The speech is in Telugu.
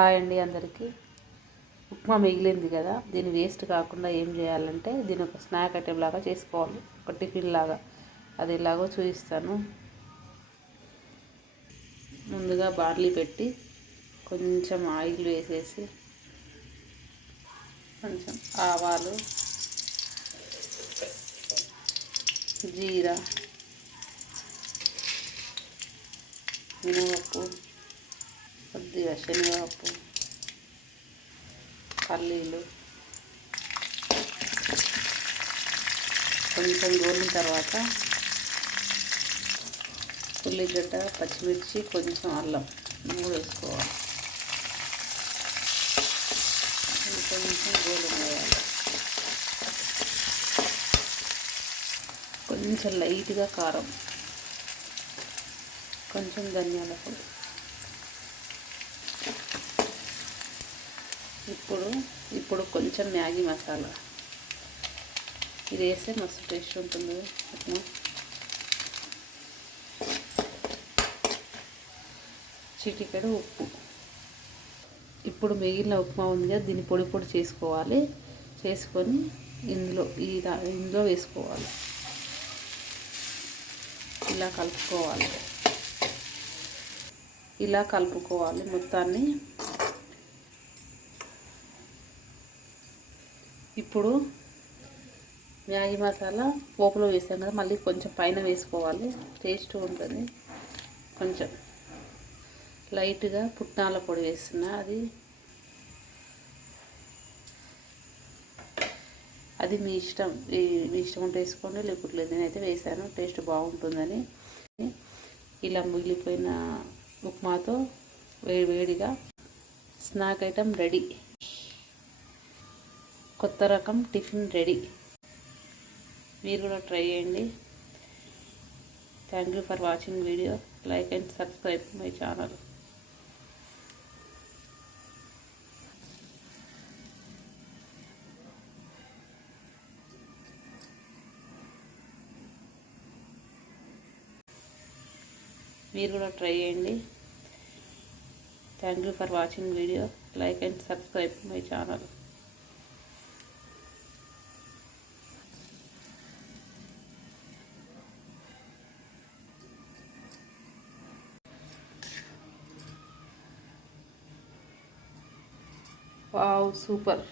హాయ్ అండి అందరికీ. ఉప్మా మిగిలింది కదా, దీన్ని వేస్ట్ కాకుండా ఏం చేయాలంటే దీని ఒక స్నాక్ ఐటెం లాగా చేసుకోవాలి, ఒక టిఫిన్ లాగా. అది ఎలాగో చూపిస్తాను. ముందుగా బార్లీ పెట్టి కొంచెం ఆయిల్ వేసేసి కొంచెం ఆవాలు, జీరా, మినపప్పు, కొద్దిగా శనగపప్పు, పల్లీలు కొంచెం గోలిన తర్వాత ఉల్లిగడ్డ, పచ్చిమిర్చి, కొంచెం అల్లం మూడు వేసుకోవాలి. కొంచెం గోలు వేయాలి. కొంచెం లైట్గా కారం, కొంచెం ధనియాల పొడి. ఇప్పుడు కొంచెం మ్యాగీ మసాలా ఇది వేస్తే మస్తు టేస్ట్ ఉంటుంది ఉప్మా. చిటికెడు ఉప్పు. ఇప్పుడు మిగిలిన ఉప్మా ఉంది కదా, దీన్ని పొడి పొడి చేసుకోవాలి. చేసుకొని ఇందులో వేసుకోవాలి. ఇలా కలుపుకోవాలి మొత్తాన్ని. ఇప్పుడు మ్యాగీ మసాలా పోపులో వేసాం కదా, మళ్ళీ కొంచెం పైన వేసుకోవాలి, టేస్ట్ ఉంటుంది. కొంచెం లైట్గా పుట్నాల పొడి వేస్తున్నా, అది మీ ఇష్టం. మీ ఇష్టం ఉంటే వేసుకోండి, లేకపోతే లేదు. నేనైతే వేసాను, టేస్ట్ బాగుంటుందని. ఇలా మిగిలిపోయిన ఉప్మాతో వేడిగా స్నాక్ ఐటెం రెడీ. కొత్త రకం టిఫిన్ రెడీ. మీరు కూడా ట్రై చేయండి. Thank you for watching video. Like and subscribe my channel. మీరు కూడా ట్రై చేయండి. Thank you for watching video. Like and subscribe my channel. Wow, super.